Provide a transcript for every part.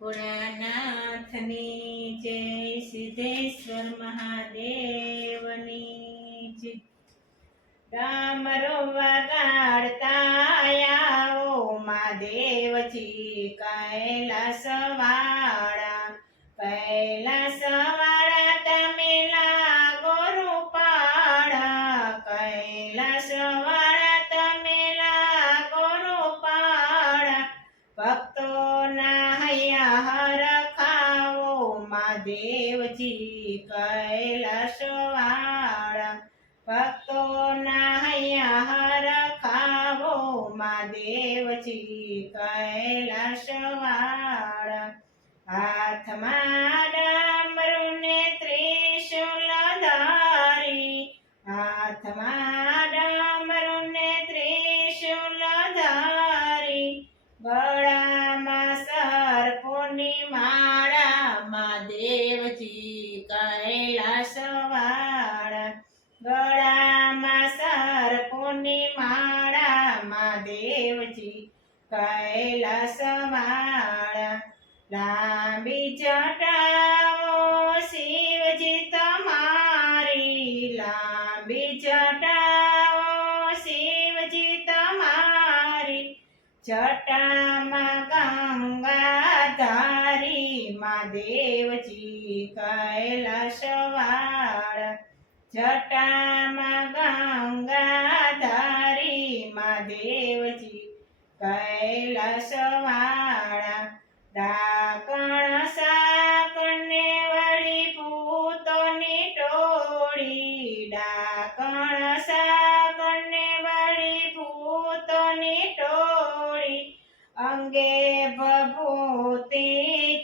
ભોળાનાથની જય, સિદ્ધેશ્વર મહાદેવની જય. ડામરો વગાડતા આવો મહાદેવજી કૈલાસવાળા. કૈલાસવાળા તમે લાગો રૂપાળા. કૈલાસવાળા તમે લાગો રૂપાળા. ભક્તોના હૈયા હરખાવો મહાદેવજી કૈલાસવાળા. ભક્તોના હૈયા હરખાવો મહાદેવજી કૈલાસવાળા. હાથમાં ડમરું ને ત્રિશૂલ ધારી. હાથમાં ડમરું ને ત્રિશૂલ ધારી. ગળામાં સર્પોની માળા મહાદેવજી કૈલાસવાળા. ગળામાં સર્પોની માળા મહાદેવજી કૈલાસવાળા. લાંબી જટાઓ શિવજી તમારી. લાંબી જટાઓ શિવજી તમારી. જટામાં ગંગાધારી મહાદેવજી કૈલાસવાળા. જટામાં ગંગાધારી મહાદેવજી કૈલાસવાળા. ડાકણ સાકણને વળી ભૂતોની ટોળી. ડાકણ સાકણને વળી ભૂતોની ટોળી. અંગે ભભૂતિ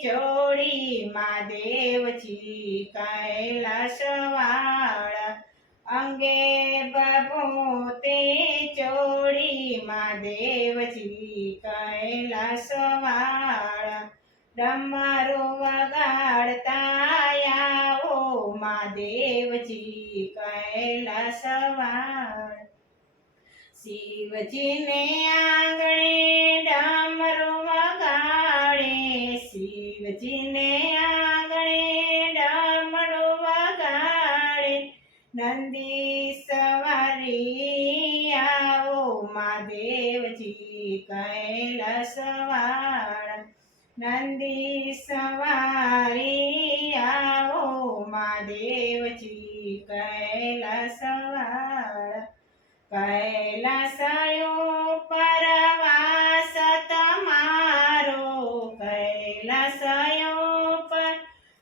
ચોળી મહાદેવજી કૈલાસવાળા. અંગે ભભૂતિ ચોળી મહાદેવજી કૈલાસવાળા. ડમરું વગાડતા આવો મહાદેવજી કૈલાસવાળા. શિવજીને આંગણે ડમરું વગાડે. શિવજીને આંગણે ડમરું વગાડે. નંદી સવારી આવો મહાદેવજી કૈલાસવાળા. નંદી સવારી આવો મહાદેવજી કૈલાસવાળા. કૈલાસ ઉપર વાસ તમારો. કૈલાસ ઉપર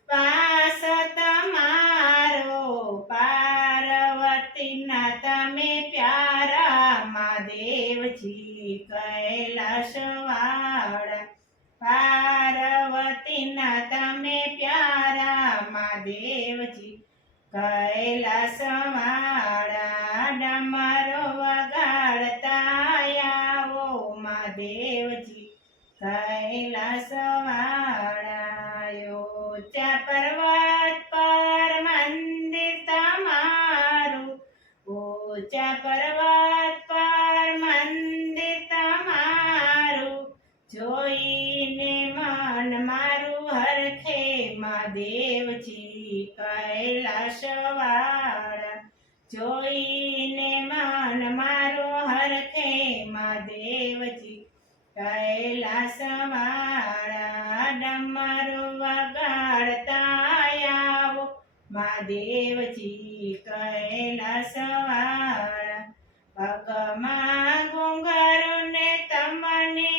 વાસ તમારો. પાર્વતીના તમે પ્યારા મહાદેવજી કૈલાસવાળા. પાર્વતીના તમે પ્યારા મહાદેવજી કૈલાસવાળા. ડમરો વગાડતા આવો મહાદેવજી કૈલાસવાળા. ઊંચા પર્વત પર મંદિર તમારું. ઊંચા પર્વત પર મંદિર તમારું. જોઈને મન મારું હરખે મહાદેવજી કૈલાસવાળા. જોઈને મન મારું હરખે મહાદેવજી કૈલાસવાળા. ડમરું વગાડતા આવો મહાદેવજી કૈલાસવાળા. પગમાં ઘૂંઘરું ને તમને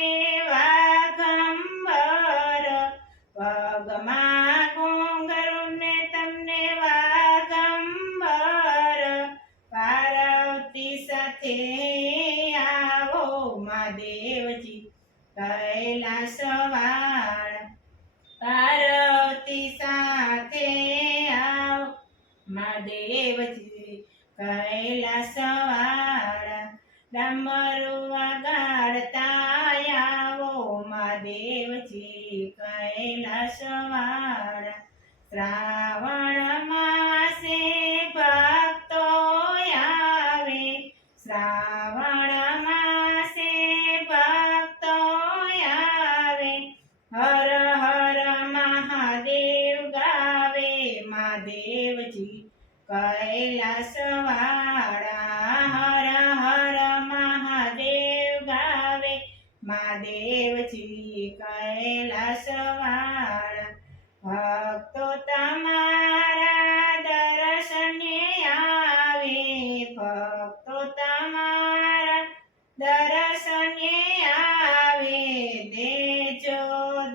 વાઘંબર. પગમાં ઘૂંઘરું ને તમને વાઘંબર. પાર્વતી સાથે આવો મહાદેવજી કૈલાસવાળા. પાર્વતી સાથે આવો મહાદેવજી કૈલાસવાળા. ડમરું વગાડતા આવો મહાદેવજી કૈલાસવાળા. શ્રાવણ માસે ભક્તો આવે. શ્રાવણ માસે ભક્તો આવે. હર હર કૈલાસવાળા હર હર મહાદેવ ગાવે મહાદેવજી કૈલાસવાળા ભક્તો તમારા દર્શને આવે ભક્તો તમારા દર્શને આવે દેજો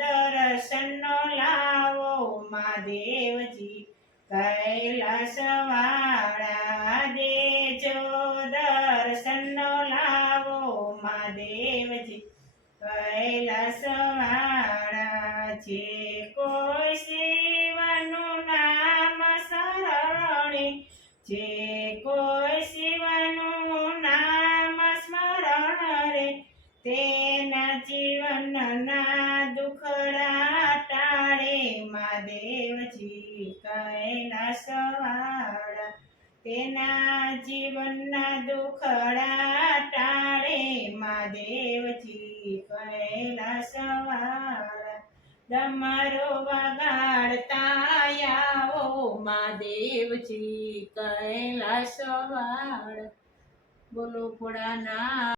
દર્શનનો લાવો મહાદેવજી કૈલાસવાળા દેજો દર્શનનો લાવો મહાદેવજી કૈલાસવાળા જે કોઈ શિવનું નામ શરણે જે કોઈ શિવનું નામ સ્મરણ રે તેના જીવનના દુખડા ટાળે મહાદેવજી કૈલાસવાળા તેના જીવનના દુખડા ટાળે મહાદેવજી કૈલાસવાળા ડમરો વગાડતા આવો મહાદેવજી કૈલાસવાળા બોલો ભોળાનાથ